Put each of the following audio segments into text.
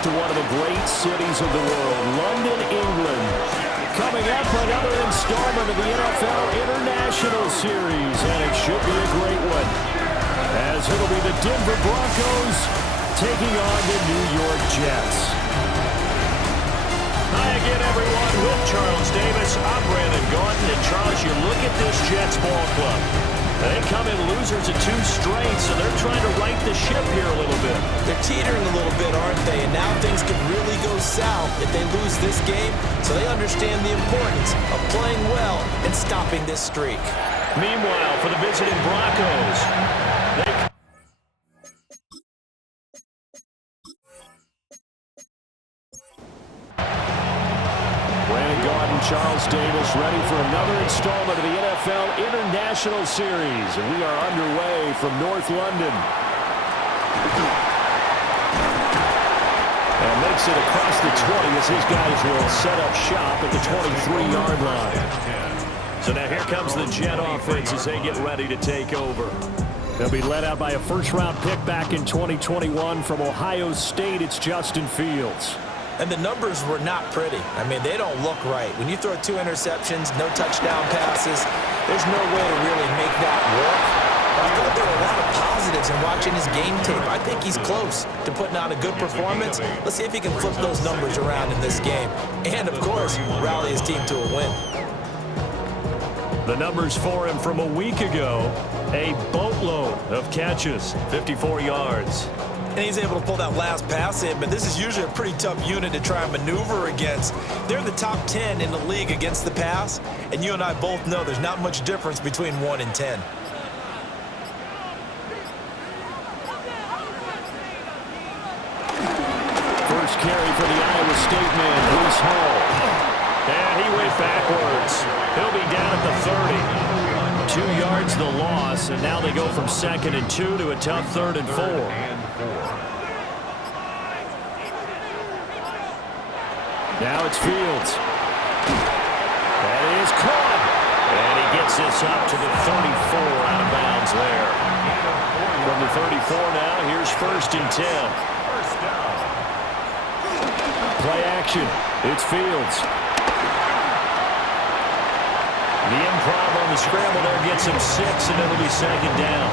to one of the great cities of the world, London, England. Coming up, another installment of the NFL International Series, and it should be a great one, as it'll be the Denver Broncos taking on the New York Jets. Hi again, everyone. With Charles Davis, I'm Brandon Gordon. And Charles, you look at this Jets ball club. They come in losers of 2 straight, so they're trying to right the ship here a little bit. They're teetering a little bit, aren't they? And now things could really go south if they lose this game. So they understand the importance of playing well and stopping this streak. Meanwhile, for the visiting Broncos, Charles Davis ready for another installment of the NFL International Series. And we are underway from North London. And makes it across the 20 as his guys will set up shop at the 23-yard line. So now here comes the Jet offense as they get ready to take over. They'll be led out by a first-round pick back in 2021 from Ohio State. It's Justin Fields. And the numbers were not pretty. I mean, they don't look right. When you throw 2 interceptions, no touchdown passes, there's no way to really make that work. But I thought there were a lot of positives in watching his game tape. I think he's close to putting on a good performance. Let's see if he can flip those numbers around in this game. And, of course, rally his team to a win. The numbers for him from a week ago, a boatload of catches, 54 yards. And he's able to pull that last pass in, but this is usually a pretty tough unit to try and maneuver against. They're in the top 10 in the league against the pass, and you and I both know there's not much difference between 1 and 10. First carry for the Iowa State man, Bruce Hall. And he went backwards. He'll be down at the 30. 2 yards the loss, and now they go from 2nd and 2 to a tough 3rd and 4. Now it's Fields. That is caught. And he gets this up to the 34 out of bounds there. From the 34 now, here's 1st and 10. Play action. It's Fields. The improv on the scramble there gets him 6, and it'll be 2nd down.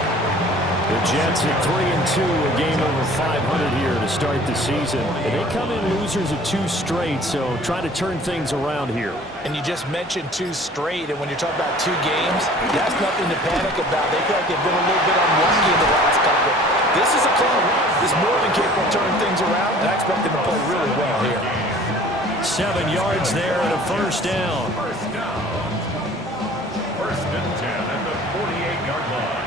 The Jets at 3 and 2, a game over 500 here to start the season. And they come in losers of 2 straight, so try to turn things around here. And you just mentioned 2 straight, and when you're talking about 2 games, that's nothing to panic about. They feel like they've been a little bit unlucky in the last couple. This is a club that's more than capable of turning things around, and I expect them to play really well here. 7 yards there and a 1st down. 1st and 10 at the 48-yard line.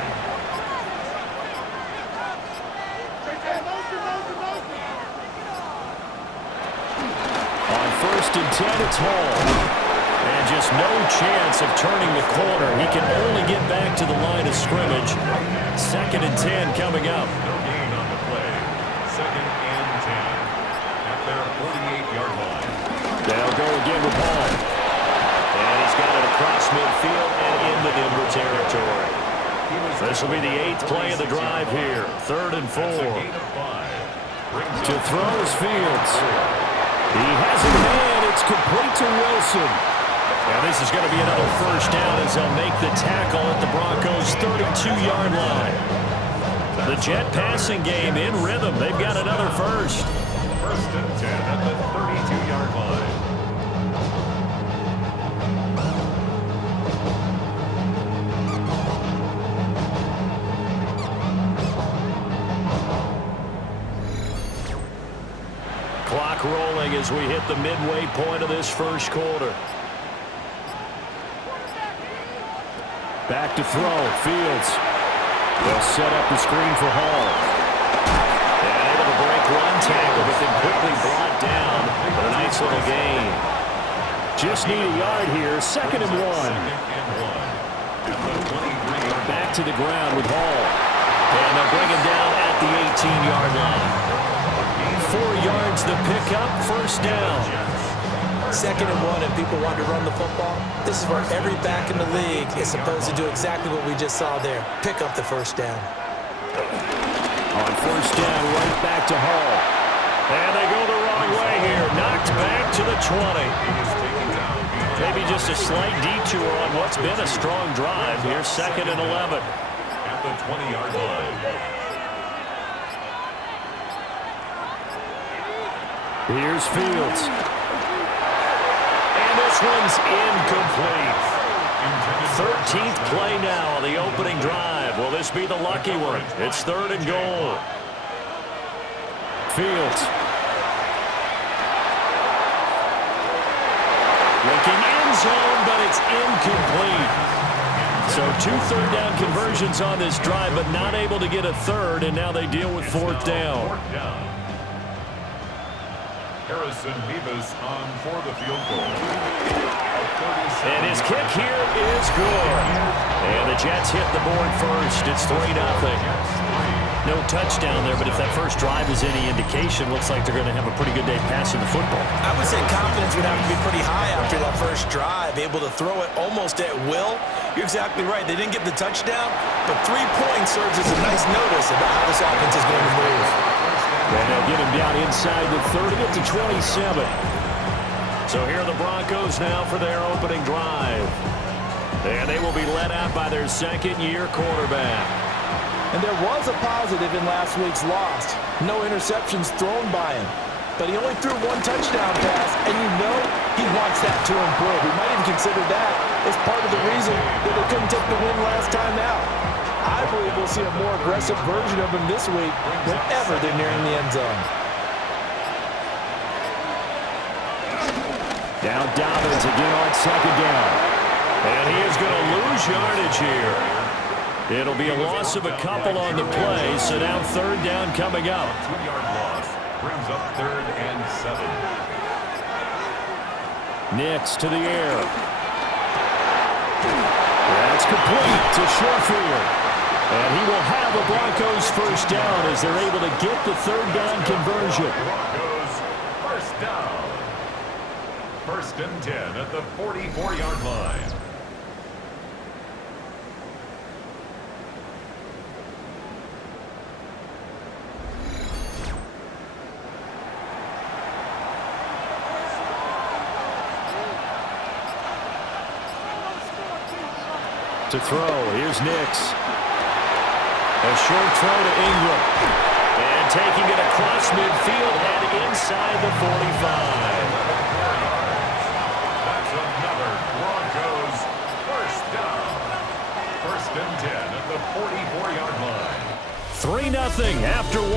On 1st and 10, it's Hall. And just no chance of turning the corner. He can only get back to the line of scrimmage. 2nd and 10 coming up. No gain on the play. 2nd and 10 at their 48-yard line. They'll go again with Hall. And he's got it across midfield and into Denver territory. This will be the 8th play of the drive here. 3rd and 4. To throw is Fields. He has a man. It's complete to Wilson. Now this is going to be another 1st down as they'll make the tackle at the Broncos' 32-yard line. The Jet passing game in rhythm. They've got another 1st. 1st and 10 at the 32-yard line. Clock rolling as we hit the midway point of this 1st quarter. Back to throw. Fields. They'll set up the screen for Hall. And able to break one tackle, but then quickly brought down for a nice little gain. Just need a yard here. 2nd and 1. Back to the ground with Hall. And they'll bring him down at the 18-yard line. 4 yards the pickup. 1st down. 2nd and 1, and people want to run the football. This is where every back in the league is supposed to do exactly what we just saw there. Pick up the 1st down. On 1st down, right back to Hall. And they go the 20. He was taken down behind Maybe just a slight detour on what's been a strong drive. Here's 2nd and 11. at the 20-yard line. Here's Fields. And this one's incomplete. 13th play now on the opening drive. Will this be the lucky one? It's 3rd and goal. Fields. Looking end zone, but it's incomplete. So 2 third-down conversions on this drive, but not able to get a third, and now they deal with 4th down. Harrison Mevis on for the field goal. And his kick here is good. And the Jets hit the board first. It's 3-0. No touchdown there, but if that first drive is any indication, looks like they're going to have a pretty good day passing the football. I would say confidence would have to be pretty high after that first drive, able to throw it almost at will. You're exactly right. They didn't get the touchdown, but 3 points serves as a nice notice about how this offense is going to move. And they'll get him down inside the 30 at the 27. So here are the Broncos now for their opening drive. And they will be led out by their second-year quarterback. And there was a positive in last week's loss. No interceptions thrown by him. But he only threw 1 touchdown pass, and you know he wants that to improve. He might even consider that as part of the reason that they couldn't take the win last time out. I believe we'll see a more aggressive version of him this week whenever they're nearing the end zone. Now Dobbins again on 2nd down. And he is going to lose yardage here. It'll be a loss of a couple on the play, so now 3rd down coming up. 2-yard loss brings up 3rd and 7. Nix to the air. That's complete to Sheffield. And he will have a Broncos first down as they're able to get the 3rd down conversion. Broncos first down. 1st and 10 at the 44-yard line. To throw, here's Nix. A short throw to Ingram. And taking it across midfield and inside the 45. That's another Broncos first down. 1st and 10 at the 44-yard line. 3-0 after 1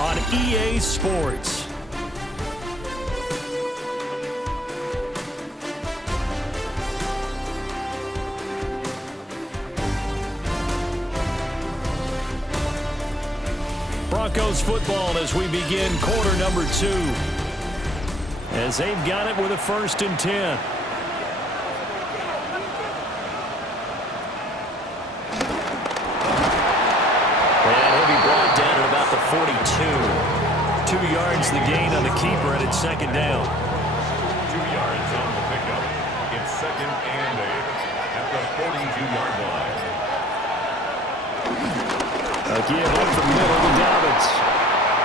on EA Sports. Broncos football as we begin quarter number 2. As they've got it with a 1st and 10. And he'll be brought down at about the 42. 2 yards the gain on the keeper, and it's 2nd down. 2 yards on the pickup. It's 2nd and 8 at the 42-yard line. A give up the middle to Dobbins.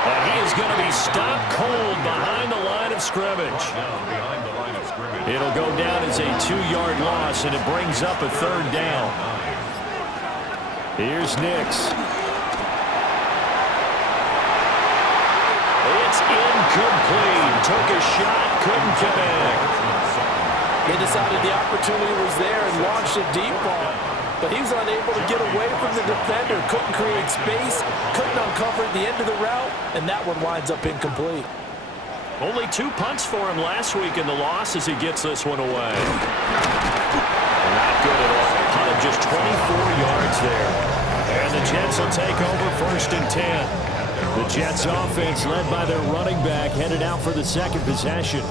And he is going to be stopped cold behind the line of scrimmage. Down behind the line of scrimmage. It'll go down as a 2-yard loss, and it brings up a 3rd down. Here's Nix. It's incomplete. Took a shot, couldn't connect. They decided the opportunity was there and launched a deep ball. But he was unable to get away from the defender. Couldn't create space. Couldn't uncover the end of the route. And that one winds up incomplete. Only 2 punts for him last week in the loss as he gets this one away. Not good at all. Punt of just 24 yards there. And the Jets will take over 1st and 10. The Jets offense led by their running back headed out for the 2nd possession.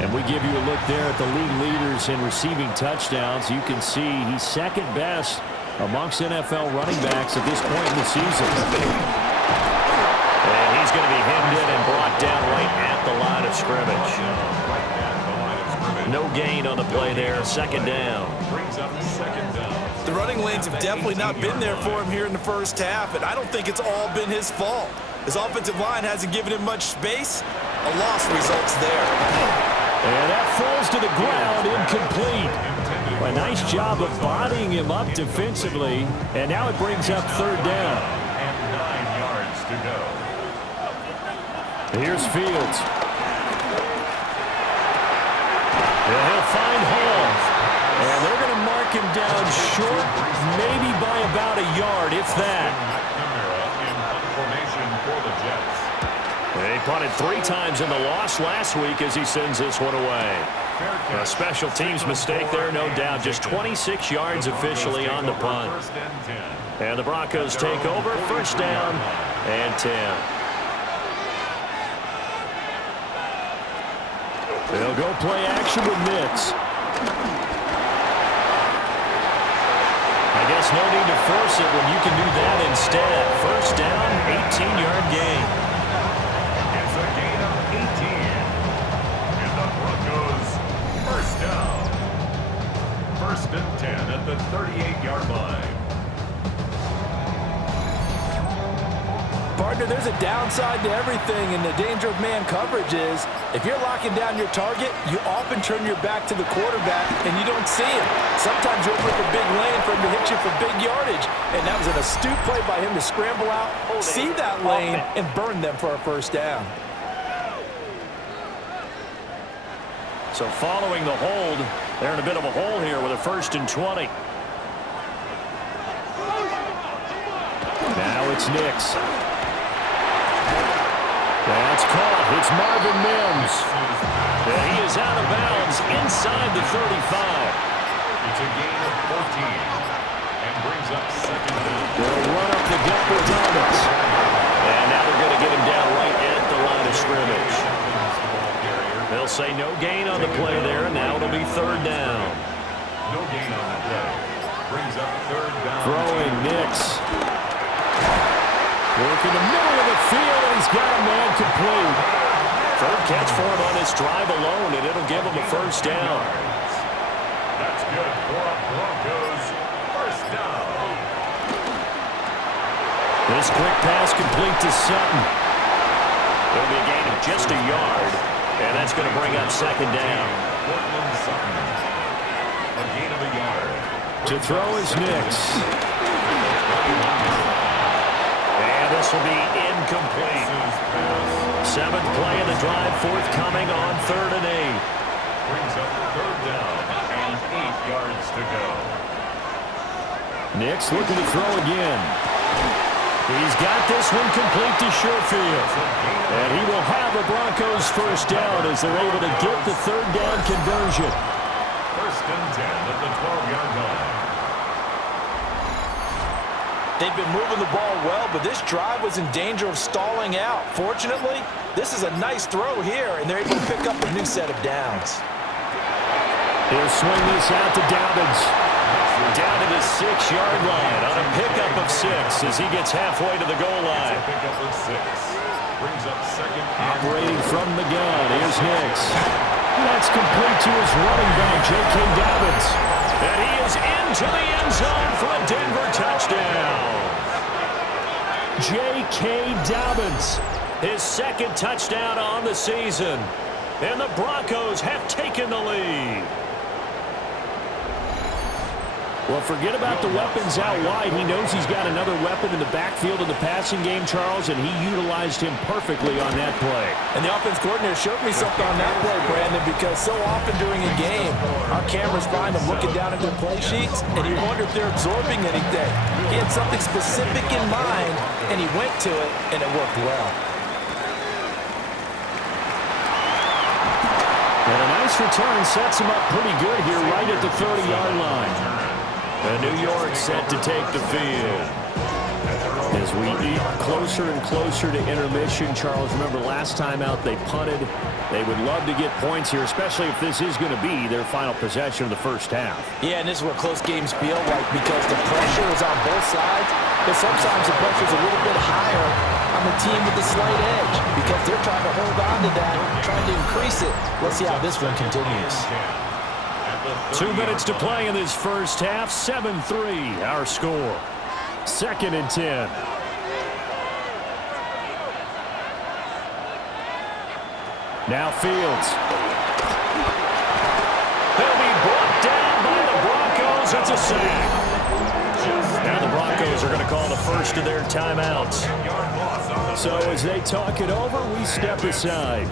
And we give you a look there at the league leaders in receiving touchdowns. You can see he's 2nd best amongst NFL running backs at this point in the season. And he's going to be hemmed in and brought down right at the line of scrimmage. No gain on the play there. 2nd down. Brings up 2nd down. The running lanes have definitely not been there for him here in the first half, and I don't think it's all been his fault. His offensive line hasn't given him much space. A loss results there. And that falls to the ground, incomplete. A nice job of bodying him up defensively. And now it brings up third down. And 9 yards to go. Here's Fields. And he'll find Hall. And they're going to mark him down short, maybe by about a yard, if that. In formation for the Jets. They punted 3 times in the loss last week as he sends this one away. A special teams mistake there, no doubt. Just 26 yards officially on the punt. And the Broncos take over, first down and 10. They'll go play action with Nix. I guess no need to force it when you can do that instead. First down, 18-yard gain. It's a gain of 18. And the Broncos first down. First and 10 at the 38-yard line. Partner, there's a downside to everything, and the danger of man coverage is if you're locking down your target, you often turn your back to the quarterback and you don't see him. Sometimes you open up a big lane for him to hit you for big yardage, and that was an astute play by him to scramble out, see that lane, and burn them for a first down. So following the hold, they're in a bit of a hole here with a first and 20. Now it's Nix. That's caught. It's Marvin Mims. And he is out of bounds inside the 35. It's a gain of 14 and brings up second down. They'll run up the gut with Dobbins. And now they're going to get him down right at the line of scrimmage. They'll say no gain on the play there, and now it'll be third down. No gain on the play. Brings up third down. Throwing Nix. Working the middle of the field, and he's got a man complete. Third catch for him on this drive alone, and it'll give him a first down. That's good for a Broncos first down. This quick pass complete to Sutton. It'll be a gain of just a yard, and that's going to bring up second down. Portland Sutton. A gain of a yard. To throw is Nix. This will be incomplete. 7th play of the drive, forthcoming on 3rd and 8. Brings up third down and 8 yards to go. Nix looking to throw again. He's got this one complete to Sherfield. And he will have a Broncos first down as they're able to get the third down conversion. First and 10 at the 12-yard line. They've been moving the ball well, but this drive was in danger of stalling out. Fortunately, this is a nice throw here, and they're able to pick up a new set of downs. He'll swing this out to Dobbins. Down to the 6-yard line on a pickup of 6 as he gets halfway to the goal line. Pickup of 6. Brings up second. Operating from the gun. Here's Nix. That's complete to his running back, J.K. Dobbins. And he is into the end zone for a Denver touchdown. J.K. Dobbins. His second touchdown on the season. And the Broncos have taken the lead. Well, forget about the weapons out wide. He knows he's got another weapon in the backfield in the passing game, Charles, and he utilized him perfectly on that play. And the offense coordinator showed me something on that play, Brandon, because so often during a game, our cameras find them looking down at their play sheets, and he wondered if they're absorbing anything. He had something specific in mind, and he went to it, and it worked well. And a nice return sets him up pretty good here right at the 30-yard line. And New York set to take the field. As we eat closer and closer to intermission, Charles, remember last time out they punted. They would love to get points here, especially if this is going to be their final possession of the first half. Yeah, and this is what close games feel like because the pressure is on both sides, but sometimes the pressure is a little bit higher on the team with the slight edge because they're trying to hold on to that, trying to increase it. Let's see how this one continues. 2 minutes to play in this first half. 7-3 our score. 2nd and 10. Now Fields. They'll be brought down by the Broncos. It's a sack. Now the Broncos are going to call the first of their timeouts. So as they talk it over, we step aside.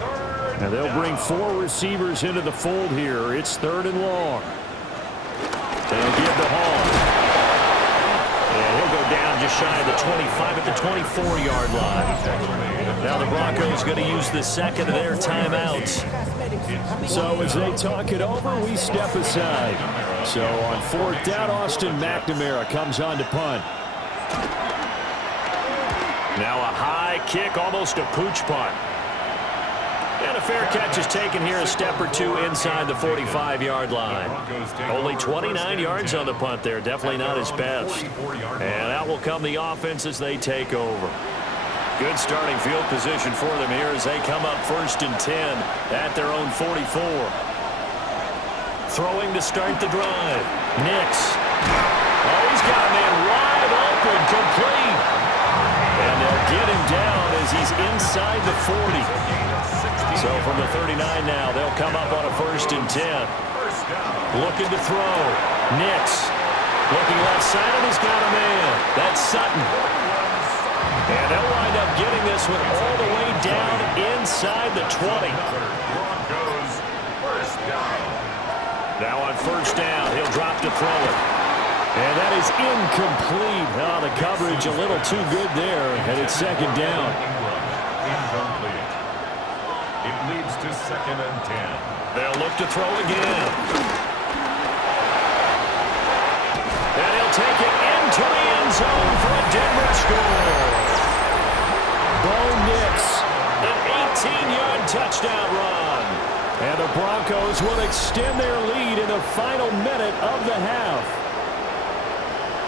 Now they'll bring 4 receivers into the fold here. It's 3rd and long. They'll give to Hall. And he'll go down just shy of the 25 at the 24-yard line. Now the Broncos going to use the second of their timeouts. So as they talk it over, we step aside. So on 4th down, Austin McNamara comes on to punt. Now a high kick, almost a pooch punt. And a fair catch is taken here, a step or 2 inside the 45-yard line. Only 29 yards on the punt there. Definitely not his best. And out will come the offense as they take over. Good starting field position for them here as they come up 1st and 10 at their own 44. Throwing to start the drive. Nix. Oh, he's got a man wide open, complete. And they'll get him down as he's inside the 40. So from the 39 now, they'll come up on a 1st and 10. Looking to throw. Nix. Looking left side, and he's got a man. That's Sutton. And they'll wind up getting this one all the way down inside the 20. Now on 1st down, he'll drop to throw it. And that is incomplete. Oh, the coverage a little too good there, and it's 2nd down. Incomplete. It leads to 2nd and 10. They'll look to throw again. And he'll take it into the end zone for a Denver score. Bo Nix. An 18-yard touchdown run. And the Broncos will extend their lead in the final minute of the half.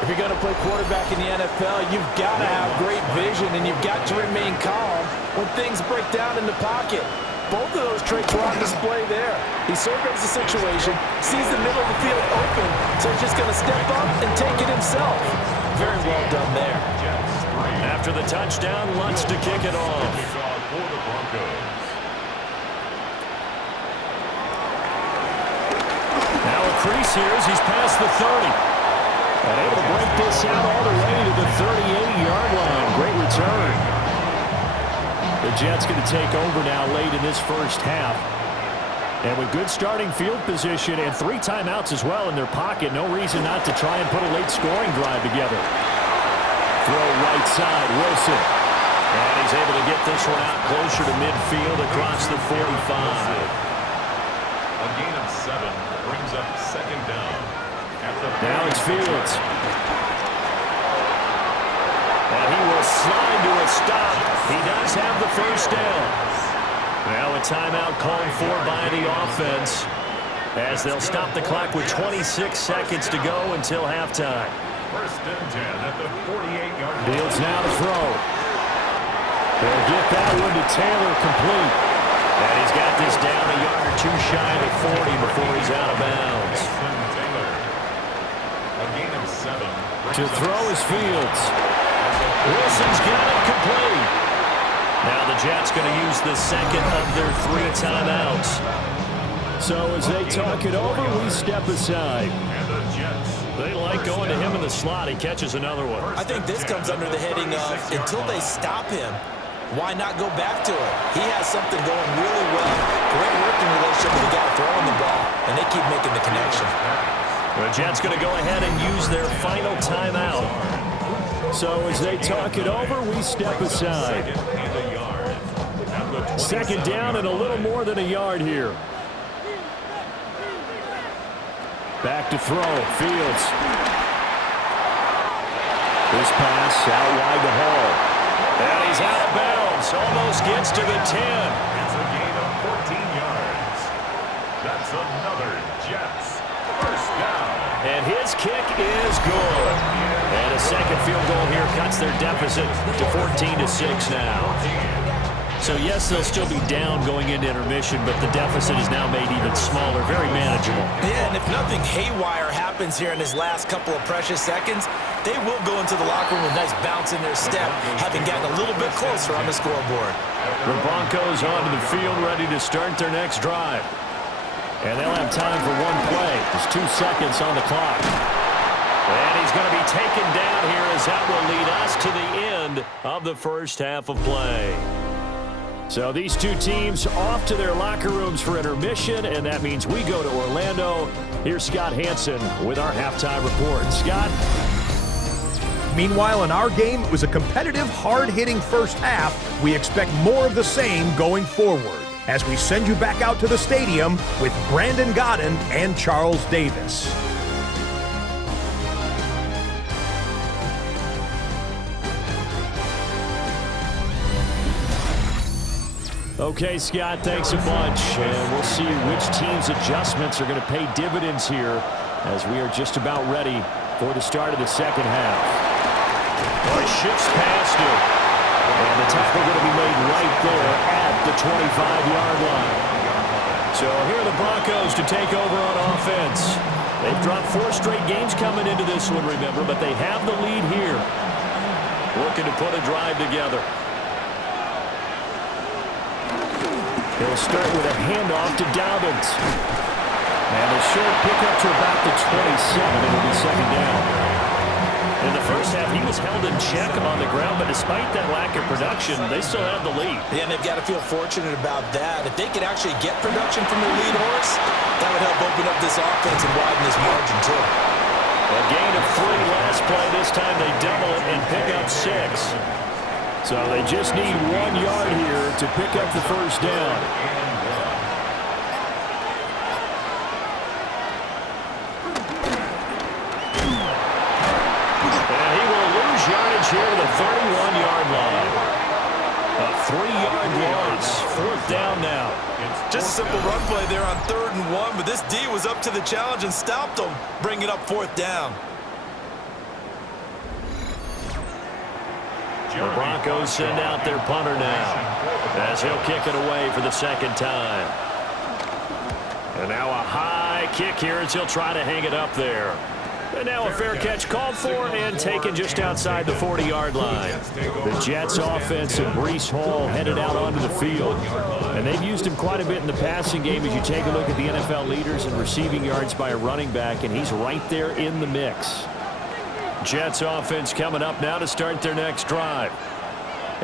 If you're going to play quarterback in the NFL, you've got to have great vision, and you've got to remain calm when things break down in the pocket. Both of those traits were on display there. He surveys the situation, sees the middle of the field open, so he's just going to step up and take it himself. Very well done there. After the touchdown, Lutz to kick it off. Now a crease here as he's past the 30. And able to break this out all the way to the 38-yard line. Great return. The Jets going to take over now late in this first half. And with good starting field position and 3 timeouts as well in their pocket, no reason not to try and put a late scoring drive together. Throw right side, Wilson. And he's able to get this one out closer to midfield across the 45. A gain of 7 brings up 2nd down. Now it's Fields. And he will slide to a stop. He does have the 1st down. Now a timeout called for by the offense as they'll stop the clock with 26 seconds to go until halftime. 1st and 10 at the 48-yard line. Fields now to throw. They'll get that one to Taylor complete. And he's got this down a yard or 2 shy of 40 before he's out of bounds. A gain of 7. To throw is Fields. Wilson's got it complete. Now the Jets going to use the second of their 3 timeouts. So as they talk it over, we step aside. And the Jets. They like going to him in the slot. He catches another one. I think this comes under the heading of until they stop him, why not go back to it? He has something going really well. Great working relationship with the guy throwing the ball, and they keep making the connection. The Jets going to go ahead and use their final timeout. So as they talk it over, we step aside. 2nd down and a little more than a yard here. Back to throw, Fields. This pass out wide to Hall. And he's out of bounds. Almost gets to the 10. It's a gain of 14 yards. That's another Jets 1st down. And his kick is good. And a second field goal here cuts their deficit to 14-6 now. So, yes, they'll still be down going into intermission, but the deficit is now made even smaller, very manageable. Yeah, and if nothing haywire happens here in his last couple of precious seconds, they will go into the locker room with a nice bounce in their step, having gotten a little bit closer on the scoreboard. The Broncos onto the field, ready to start their next drive. And they'll have time for one play. There's 2 seconds on the clock. And he's going to be taken down here as that will lead us to the end of the first half of play. So these two teams off to their locker rooms for intermission, and that means we go to Orlando. Here's Scott Hansen with our halftime report. Scott? Meanwhile, in our game, it was a competitive, hard-hitting first half. We expect more of the same going forward as we send you back out to the stadium with Brandon Godden and Charles Davis. Okay, Scott, thanks a bunch. And we'll see which team's adjustments are going to pay dividends here as we are just about ready for the start of the second half. Well, he shifts past him. And the tackle going to be made right there at the 25-yard line. So here are the Broncos to take over on offense. They've dropped 4 straight games coming into this one, remember, but they have the lead here. Looking to put a drive together. They'll start with a handoff to Dobbins. And a short pickup to about the 27. It'll be second down. In the first half, he was held in check on the ground, but despite that lack of production, they still have the lead. Yeah, and they've got to feel fortunate about that. If they could actually get production from their lead horse, that would help open up this offense and widen this margin, too. A gain of 3 last play. This time they double it and pick up 6. So they just need 1 yard here to pick up the first down. And he will lose yardage here to the 31-yard line. A 3-yard loss. 4th down now. Just a simple run play there on 3rd and 1, but this D was up to the challenge and stopped them, bringing up 4th down. The Broncos send out their punter now as he'll kick it away for the second time. And now a high kick here as he'll try to hang it up there. And now a fair catch called for and taken just outside the 40-yard line. The Jets offense and Breece Hall headed out onto the field. And they've used him quite a bit in the passing game as you take a look at the NFL leaders in receiving yards by a running back, and he's right there in the mix. Jets offense coming up now to start their next drive.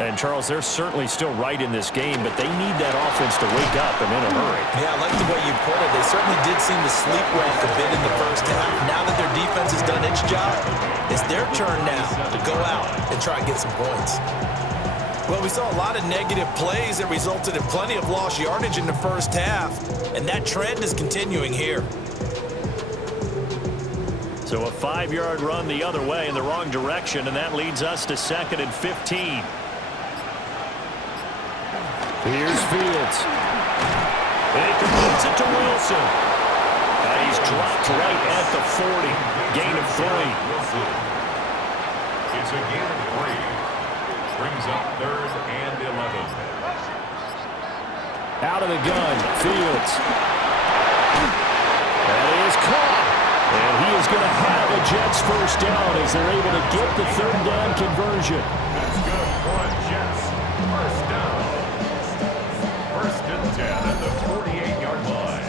And, Charles, they're certainly still right in this game, but they need that offense to wake up and in a hurry. Yeah, I like the way you put it. They certainly did seem to sleepwalk a bit in the first half. Now that their defense has done its job, it's their turn now to go out and try and get some points. Well, we saw a lot of negative plays that resulted in plenty of lost yardage in the first half, and that trend is continuing here. So a 5-yard run the other way in the wrong direction, and that leads us to 2nd and 15. Here's Fields. And he completes it to Wilson. And he's dropped right at the 40. Gain of 3. It's a gain of 3. Brings up 3rd and 11. Out of the gun, Fields. That is caught. And he is going to have a Jets first down as they're able to get the 3rd down conversion. That's good for a Jets first down. 1st and 10 at the 48-yard line.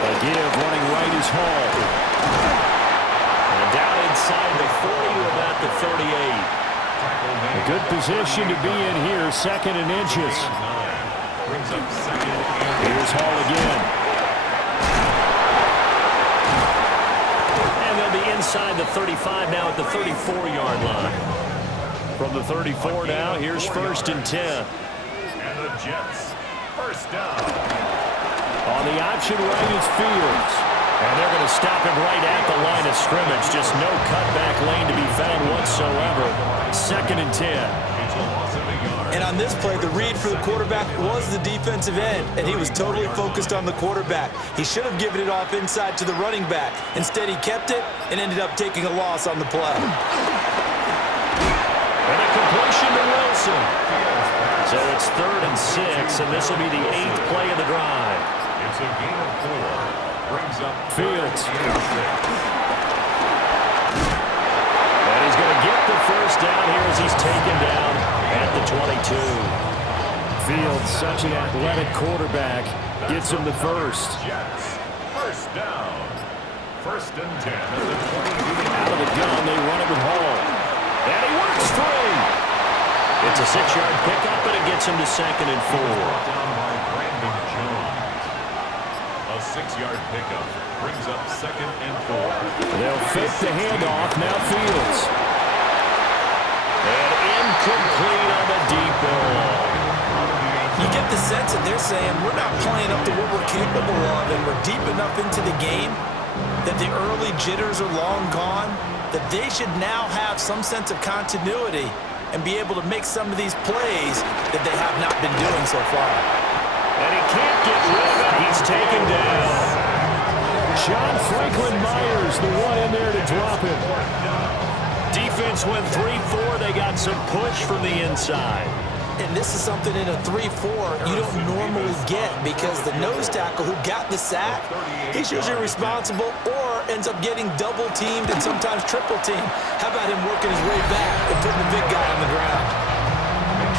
A give running right is Hall. And down inside the 40 to about the 38. A good position to be in here, 2nd and inches. Brings up 2nd and Here's Hall again. And they'll be inside the 35 now at the 34-yard line. From the 34 now, here's 1st and 10. And the Jets first down. On the option right is Fields. And they're going to stop him right at the line of scrimmage. Just no cutback lane to be found whatsoever. 2nd and 10. It's a loss of a yard. And on this play, the read for the quarterback was the defensive end, and he was totally focused on the quarterback. He should have given it off inside to the running back. Instead, he kept it and ended up taking a loss on the play. And a completion to Wilson. So it's 3rd and 6, and this will be the 8th play of the drive. It's a gain of 4. Brings up Fields. And he's going to get the first down here as he's taken down at the 22. Fields, such an athletic quarterback, gets him the first. Jets. First down. 1st and 10 at the 20. Out of the gun, they run it with Hall. And he works free. It's a 6-yard pickup, but it gets him to 2nd and 4. Brought down by Brandon Jones. A 6-yard pickup brings up 2nd and 4. They'll fake the handoff, now Fields. And incomplete on the deep ball. You get the sense that they're saying we're not playing up to what we're capable of, and we're deep enough into the game that the early jitters are long gone, that they should now have some sense of continuity and be able to make some of these plays that they have not been doing so far. And he can't get rid of it. He's taken down. John Franklin Myers, the one in there to drop him. Defense went 3-4. They got some push from the inside. And this is something in a 3-4 you don't normally get, because the nose tackle who got the sack, he's usually responsible or ends up getting double-teamed and sometimes triple-teamed. How about him working his way back and putting the big guy on the ground?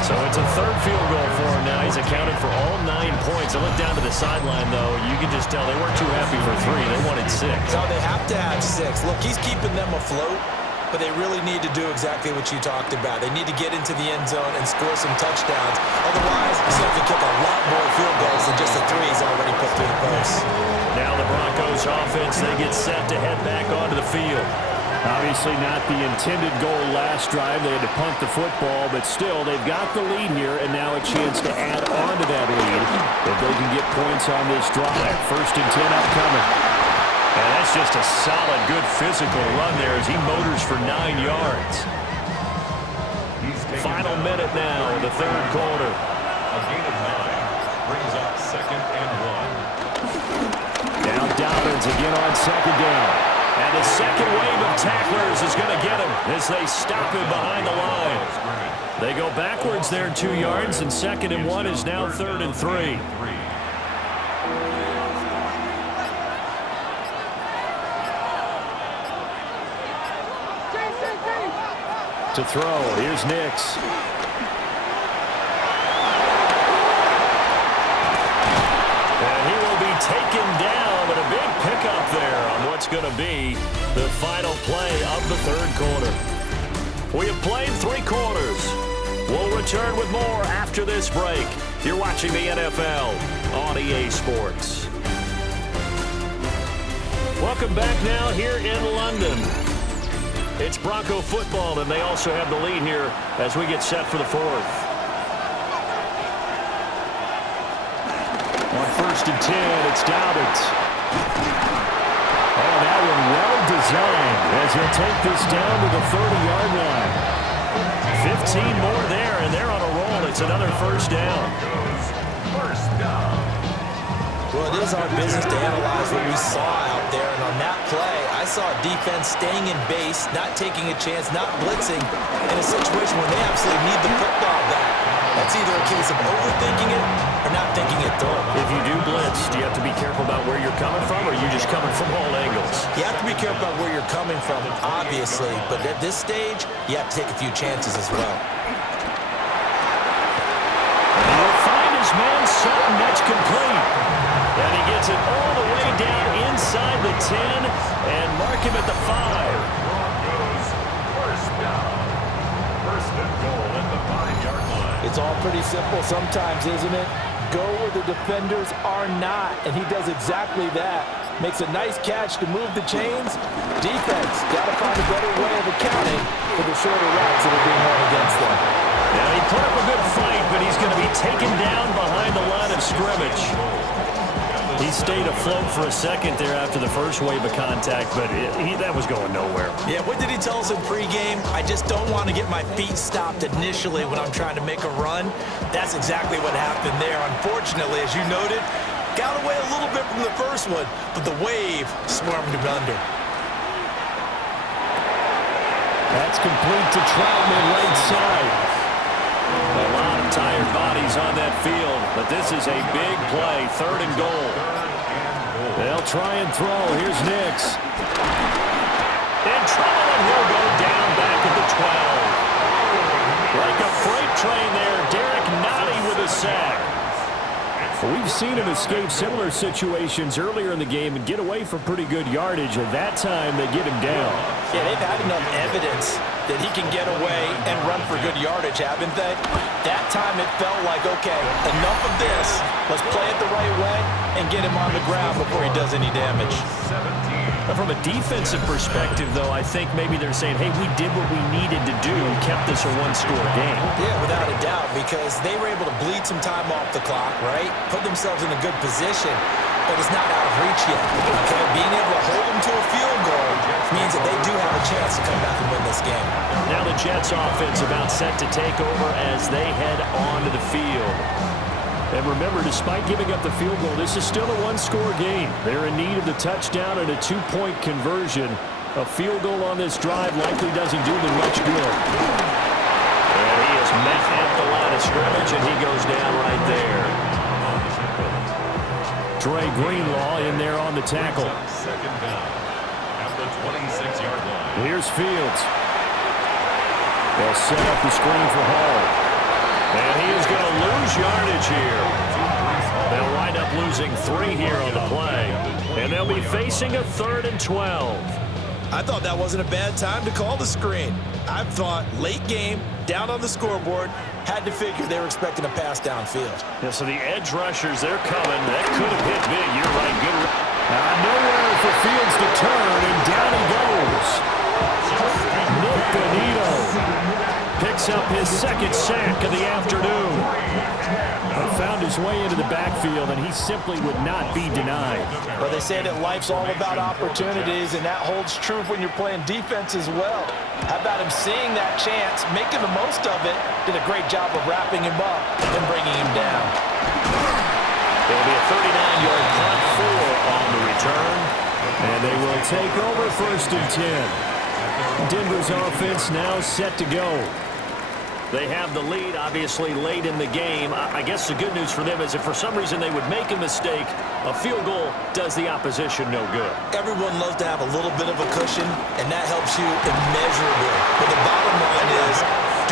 So it's a 3rd field goal for him now. He's accounted for all 9 points. I look down to the sideline, though. You can just tell they weren't too happy for 3. They wanted 6. No, they have to have 6. Look, he's keeping them afloat, but they really need to do exactly what you talked about. They need to get into the end zone and score some touchdowns. Otherwise, he's going to have to kick a lot more field goals than just the 3 he's already put through the post. Now the Broncos offense, they get set to head back onto the field. Obviously not the intended goal last drive. They had to punt the football, but still, they've got the lead here, and now a chance to add on to that lead if they can get points on this drive. 1st and 10 upcoming. And that's just a solid, good physical run there as he motors for 9 yards. Final minute now in the 3rd quarter. A gain of 9 brings up 2nd and 1. Now Dobbins again on 2nd down. And the second wave of tacklers is going to get him as they stop him behind the line. They go backwards there 2 yards, and 2nd and 1 is now 3rd and 3. To throw, here's Nix. And he will be taken down, but a big pickup there on what's going to be the final play of the 3rd quarter. We have played 3 quarters. We'll return with more after this break. You're watching the NFL on EA Sports. Welcome back now here in London. It's Bronco football, and they also have the lead here as we get set for the 4th. On 1st and 10, it's Dobbins. Oh, that one well designed as he'll take this down to the 30-yard line. 15 more there, and they're on a roll. It's another 1st down. First down. Well, it is our business to analyze what we saw out there, and on that play, I saw a defense staying in base, not taking a chance, not blitzing, in a situation where they absolutely need the football back. That's either a case of overthinking it or not thinking it through. If you do blitz, do you have to be careful about where you're coming from, or are you just coming from all angles? You have to be careful about where you're coming from, obviously, but at this stage, you have to take a few chances as well. He'll find his man, Sutton. That's complete. And he gets it all the way down inside the 10 and mark him at the 5. Broncos. First down. 1st and goal at the 5-yard line. It's all pretty simple sometimes, isn't it? Go where the defenders are not, and he does exactly that. Makes a nice catch to move the chains. Defense got to find a better way of accounting for the shorter routes that are being run against them. Now, he put up a good fight, but he's going to be taken down behind the line of scrimmage. He stayed afloat for a second there after the first wave of contact, but that was going nowhere. Yeah, what did he tell us in pregame? I just don't want to get my feet stopped initially when I'm trying to make a run. That's exactly what happened there. Unfortunately, as you noted, got away a little bit from the first one, but the wave swarmed him under. That's complete to Troutman right side. A lot of tired bodies on that field, but this is a big play, 3rd and goal. They'll try and throw. Here's Nix. In trouble, and he'll go down back at the 12. Like a freight train there, Derek Nottie with a sack. We've seen him escape similar situations earlier in the game and get away from pretty good yardage. At that time, they get him down. Yeah, they've had enough evidence that he can get away and run for good yardage, haven't they? That time it felt like, okay, enough of this. Let's play it the right way and get him on the ground before he does any damage. From a defensive perspective, though, I think maybe they're saying, hey, we did what we needed to do and kept this a one-score game. Yeah, without a doubt, because they were able to bleed some time off the clock, right? Put themselves in a good position, but it's not out of reach yet. Okay, being able to hold them to a field goal means that they do have a chance to come back and win this game. Now the Jets offense about set to take over as they head onto the field. And remember, despite giving up the field goal, this is still a one-score game. They're in need of the touchdown and a 2-point conversion. A field goal on this drive likely doesn't do them much good. And he is met at the line of scrimmage, and he goes down right there. Dre Greenlaw in there on the tackle. 2nd down at the 26-yard line. Here's Fields. They'll set up the screen for Hall. And he is going to lose yardage here. They'll wind up losing 3 here on the play. And they'll be facing a 3rd and 12. I thought that wasn't a bad time to call the screen. I thought late game, down on the scoreboard, had to figure they were expecting a pass downfield. Yeah, so the edge rushers, they're coming. That could have hit big. You're right. Good. Nowhere for Fields to turn, and down he goes. Nick Benito picks up his 2nd sack of the afternoon. Found his way into the backfield, and he simply would not be denied. But they say that life's all about opportunities, and that holds true when you're playing defense as well. How about him seeing that chance, making the most of it, did a great job of wrapping him up and bringing him down. There'll be a 39-yard punt, 4 on the return. And they will take over 1st and 10. Denver's offense now set to go. They have the lead, obviously, late in the game. I guess the good news for them is if for some reason they would make a mistake, a field goal does the opposition no good. Everyone loves to have a little bit of a cushion, and that helps you immeasurably. But the bottom line is,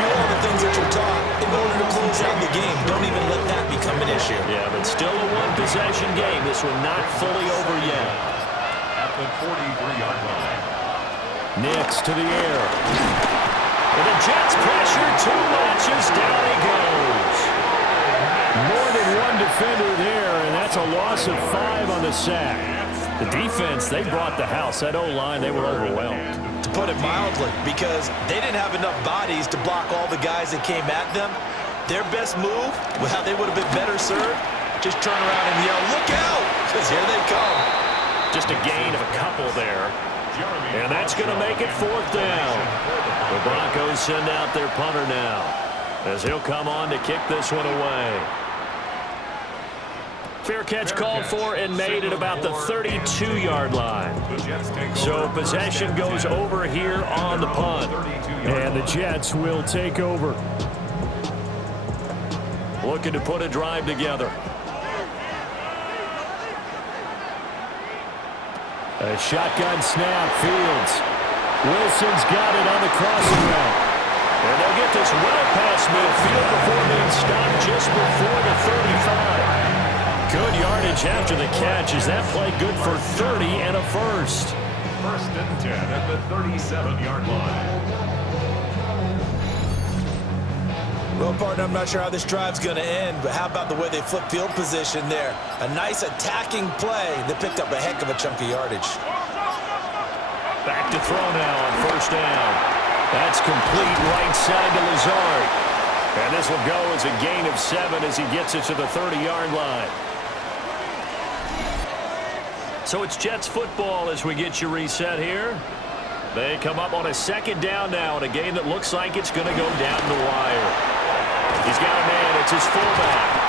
do all the things that you're taught in order to close out the game. Don't even let that become an issue. Yeah, but still a one-possession game. This one not fully over yet. At the 43-yard line. Nix to the air. And the Jets pressure too much as down he goes. More than one defender there, and that's a loss of 5 on the sack. The defense, they brought the house. That O-line, they were overwhelmed. To put it mildly, because they didn't have enough bodies to block all the guys that came at them. Their best move, well, they would have been better served, just turn around and yell, look out, because here they come. Just a gain of a couple there. And that's going to make it 4th down. The Broncos send out their punter now, as he'll come on to kick this one away. Fair catch called for and made at about the 32-yard line. So possession goes over here on the punt. And the Jets will take over. Looking to put a drive together. A shotgun snap, Fields. Wilson's got it on the crossing route. And they'll get this well past midfield before being stopped just before the 35. Good yardage after the catch. Is that play good for 30 and a first? 1st and 10 at the 37-yard line. Well, partner, I'm not sure how this drive's going to end, but how about the way they flip field position there? A nice attacking play that picked up a heck of a chunk of yardage. Back to throw now on 1st down. That's complete right side to Lazard. And this will go as a gain of 7 as he gets it to the 30-yard line. So it's Jets football as we get you reset here. They come up on a second down now in a game that looks like it's going to go down the wire. He's got a man. It's his fullback.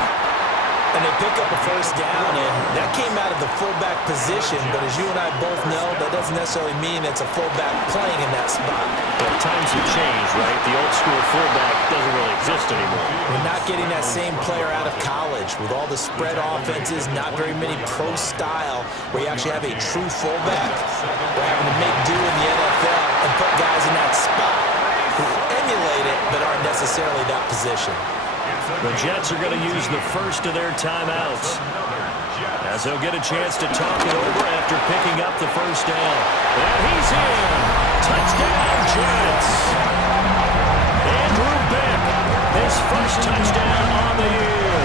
And they pick up a first down, and that came out of the fullback position. But as you and I both know, that doesn't necessarily mean it's a fullback playing in that spot. Well, times have changed, right? The old school fullback doesn't really exist anymore. We're not getting that same player out of college with all the spread offenses, not very many pro style where you actually have a true fullback. We're having to make do in the NFL and put guys in that spot who emulate it but aren't necessarily that position. The Jets are going to use the first of their timeouts as they'll get a chance to talk it over after picking up the first down. And he's in. Touchdown, Jets. Andrew Beck, his first touchdown on the year.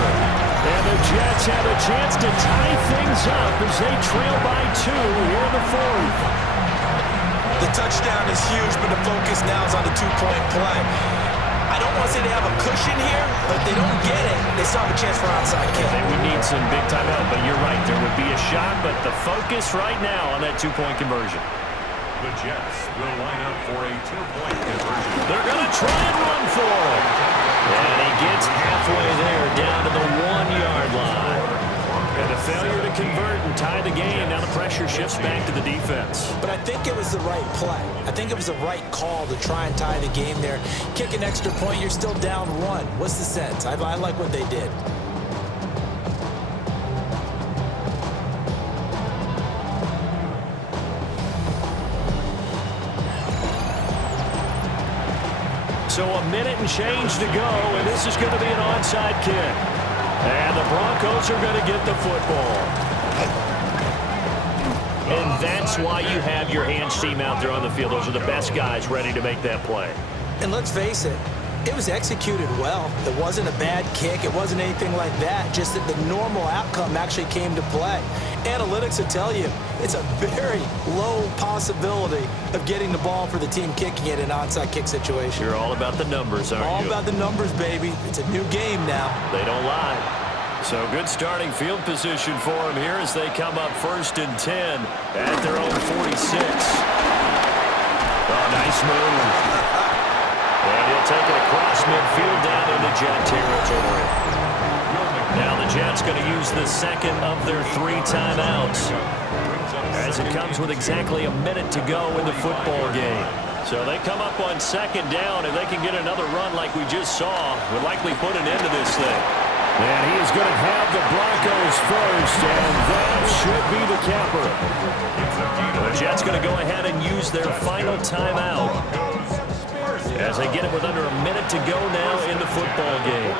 And the Jets have a chance to tie things up as they trail by 2 here in the fourth. The touchdown is huge, but the focus now is on the two-point play. I don't want to say they have a cushion here, but if they don't get it, they still have a chance for onside kick. They would need some big-time help, but you're right. There would be a shot, but the focus right now on that two-point conversion. The Jets will line up for a two-point conversion. They're going to try and run for it. And he gets halfway there down to the 1-yard line. And a failure to convert and tie the game. Now the pressure shifts back to the defense. But I think it was the right play. I think it was the right call to try and tie the game there. Kick an extra point, you're still down 1. What's the sense? I like what they did. So a minute and change to go, and this is going to be an onside kick. And the Broncos are going to get the football. And that's why you have your hands team out there on the field. Those are the best guys ready to make that play. And let's face it, it was executed well. It wasn't a bad kick. It wasn't anything like that. Just that the normal outcome actually came to play. Analytics will tell you it's a very low possibility of getting the ball for the team kicking it in an onside kick situation. You're all about the numbers, aren't you? All about the numbers, baby. It's a new game now. They don't lie. So good starting field position for them here as they come up 1st and 10 at their own 46. Oh, nice move. And he'll take it across midfield down into Jet territory. Now the Jets going to use the second of their 3 timeouts as it comes with exactly a minute to go in the football game. So they come up on 2nd down, and they can get another run like we just saw. Would likely put an end to this thing. And he is going to have the Broncos first, and that should be the capper. The Jets going to go ahead and use their final timeout as they get it with under a minute to go now in the football game.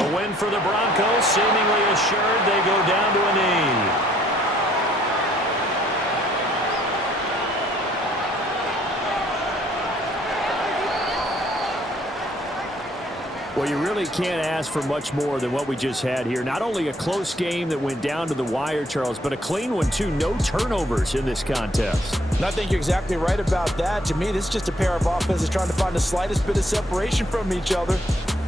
The win for the Broncos, seemingly assured. They go down to a knee. Well, you really can't ask for much more than what we just had here. Not only a close game that went down to the wire, Charles, but a clean one, too. No turnovers in this contest. And I think you're exactly right about that. To me, this is just a pair of offenses trying to find the slightest bit of separation from each other.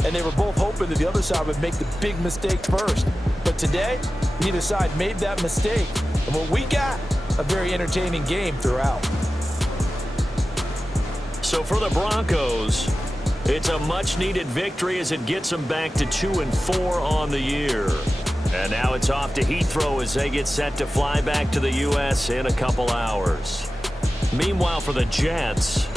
And they were both hoping that the other side would make the big mistake first. But today, neither side made that mistake. And what we got, a very entertaining game throughout. So for the Broncos, it's a much-needed victory as it gets them back to 2-4 on the year. And now it's off to Heathrow as they get set to fly back to the U.S. in a couple hours. Meanwhile, for the Jets,